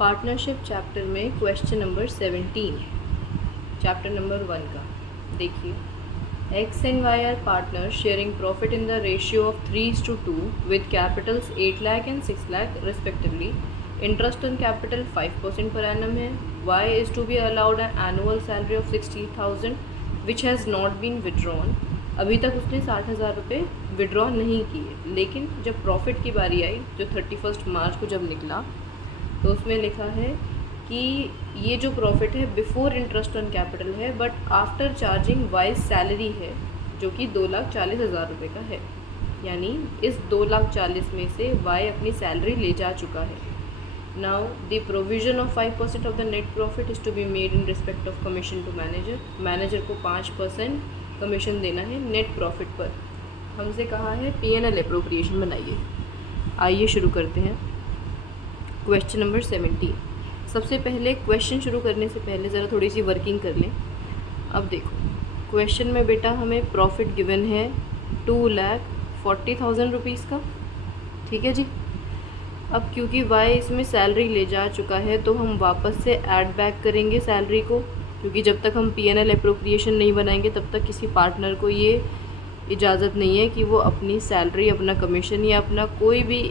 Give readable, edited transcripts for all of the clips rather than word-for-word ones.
Partnership chapter में question number 17 chapter number 1 का देखिए। X and Y are partners sharing profit in the ratio of 3:2 with capitals 8 lakh and 6 lakh respectively. Interest on capital 5% per annum है. Y is to be allowed an annual salary of 60,000 which has not been withdrawn. अभी तक उसने 60,000 रुपये withdraw नहीं किए, लेकिन जब profit की बारी आई जो 31 मार्च को जब निकला तो उसमें लिखा है कि ये जो प्रॉफिट है बिफोर इंटरेस्ट ऑन कैपिटल है, but after charging Y salary है जो कि 2,40,000 रुपये का है। यानी इस 2,40,000 में से वाई अपनी सैलरी ले जा चुका है। Now the provision of 5% of the net profit is to be made in respect of commission to manager. Manager को 5% कमीशन देना है नेट प्रॉफिट पर। हमसे कहा है P&L एप्रोप्रिएशन बनाइए। आइए शुरू करते हैं क्वेश्चन नंबर 17। सबसे पहले क्वेश्चन शुरू करने से पहले ज़रा थोड़ी सी वर्किंग कर लें। अब देखो क्वेश्चन में बेटा हमें प्रॉफिट गिवन है 2,40,000 रुपीज़ का, ठीक है जी। अब क्योंकि वाई इसमें सैलरी ले जा चुका है तो हम वापस से ऐड बैक करेंगे सैलरी को, क्योंकि जब तक हम P&L एप्रोप्रिएशन नहीं बनाएंगे तब तक किसी पार्टनर को ये इजाज़त नहीं है कि वो अपनी सैलरी, अपना कमीशन या अपना कोई भी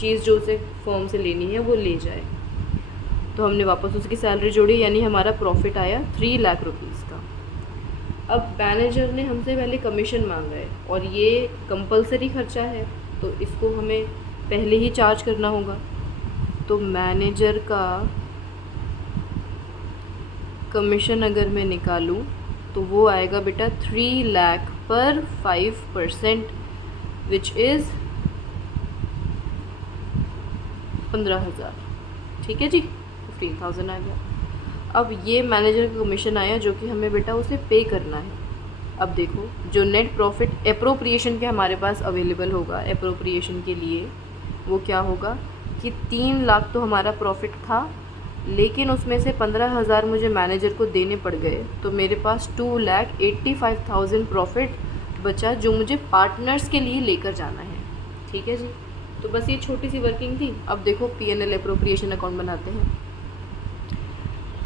चीज़ जो उसे फर्म से लेनी है वो ले जाए। तो हमने वापस उसकी सैलरी जोड़ी, यानी हमारा प्रॉफिट आया 3 लाख रुपीज़ का। अब मैनेजर ने हमसे पहले कमीशन मांगा है और ये कंपलसरी खर्चा है तो इसको हमें पहले ही चार्ज करना होगा। तो मैनेजर का कमीशन अगर मैं निकालूं तो वो आएगा बेटा 3 लाख पर 5% विच इज़ 15,000, ठीक है जी। 15,000 आ गया। अब ये मैनेजर का कमीशन आया जो कि हमें बेटा उसे पे करना है। अब देखो जो नेट प्रॉफिट एप्रोप्रिएशन के हमारे पास अवेलेबल होगा एप्रोप्रिएशन के लिए, वो क्या होगा कि 3 लाख तो हमारा प्रॉफिट था, लेकिन उसमें से 15,000 मुझे मैनेजर को देने पड़ गए, तो मेरे पास 2,85,000 प्रॉफिट बचा जो मुझे पार्टनर्स के लिए लेकर जाना है, ठीक है जी। तो बस ये छोटी सी वर्किंग थी। अब देखो P&L एप्रोप्रिएशन अकाउंट बनाते हैं।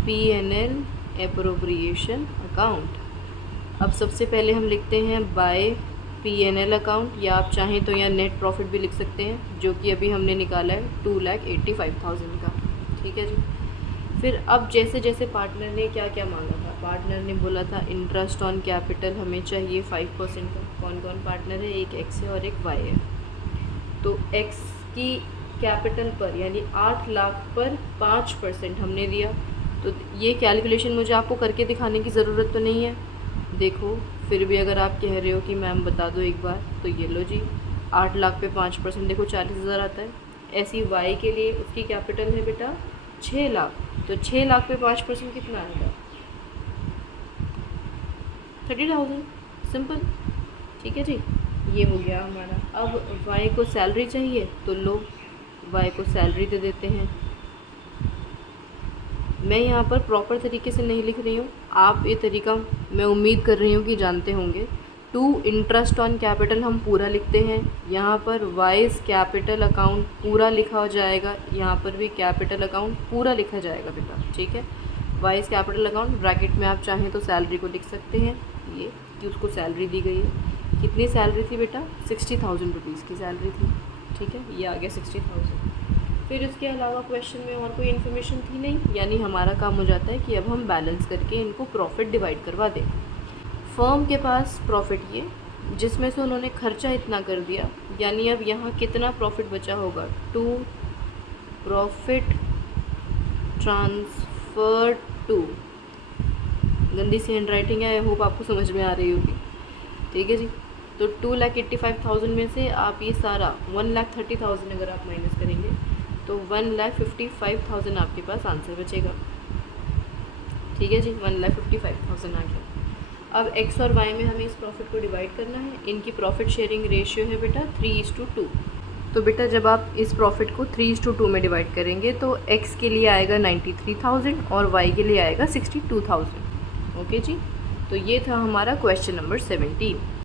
P&L appropriation account. अब सबसे पहले हम लिखते हैं बाय P&L अकाउंट, या आप चाहें तो यहाँ नेट प्रॉफिट भी लिख सकते हैं जो कि अभी हमने निकाला है 2,85,000 का, ठीक है जी। फिर अब जैसे जैसे पार्टनर ने क्या क्या मांगा था, पार्टनर ने बोला था इंटरेस्ट ऑन कैपिटल हमें चाहिए 5% का। कौन कौन पार्टनर है, एक X है और एक Y है। तो X की कैपिटल पर यानी 8 लाख पर 5% हमने दिया। तो ये कैलकुलेशन मुझे आपको करके दिखाने की ज़रूरत तो नहीं है। देखो फिर भी अगर आप कह रहे हो कि मैम बता दो एक बार, तो ये लो जी, 8 लाख पे 5% देखो 40,000 आता है। ऐसी Y के लिए उसकी कैपिटल है बेटा 6 लाख, तो 6 लाख पे 5% कितना आएगा 30,000, सिंपल, ठीक है जी। ये हो गया हमारा। अब वाई को सैलरी चाहिए तो लो वाई को सैलरी दे देते हैं। मैं यहाँ पर प्रॉपर तरीके से नहीं लिख रही हूँ, आप ये तरीका मैं उम्मीद कर रही हूँ कि जानते होंगे। टू इंटरेस्ट ऑन कैपिटल हम पूरा लिखते हैं, यहाँ पर वाइज कैपिटल अकाउंट पूरा लिखा हो जाएगा, यहाँ पर भी कैपिटल अकाउंट पूरा लिखा जाएगा बेटा, ठीक है। वाइज कैपिटल अकाउंट ब्रैकेट में आप चाहें तो सैलरी को लिख सकते हैं, ये कि उसको सैलरी दी गई है। कितनी सैलरी थी बेटा 60,000 रुपीज़ की सैलरी थी, ठीक है, ये आ गया 60,000। फिर इसके अलावा क्वेश्चन में और कोई इन्फॉर्मेशन थी नहीं, यानी हमारा काम हो जाता है कि अब हम बैलेंस करके इनको प्रॉफिट डिवाइड करवा दें। फर्म के पास प्रॉफिट ये जिसमें से उन्होंने खर्चा इतना कर दिया, यानी अब यहाँ कितना प्रॉफिट बचा होगा, टू प्रॉफिट ट्रांसफर टू, गंदी सी हैंड राइटिंग है, आई होप आपको समझ में आ रही होगी, ठीक है जी। तो 2,85,000 में से आप ये सारा 1,30,000 अगर आप माइनस करेंगे तो 1,55,000 आपके पास आंसर बचेगा, ठीक है जी। 1,55,000 आ गया। अब X और Y में हमें इस प्रॉफिट को डिवाइड करना है। इनकी प्रॉफिट शेयरिंग रेशियो है बेटा 3:2। तो बेटा जब आप इस प्रॉफिट को 3:2 में डिवाइड करेंगे तो X के लिए आएगा 93,000 और Y के लिए आएगा 62,000, ओके जी। तो ये था हमारा क्वेश्चन नंबर 17।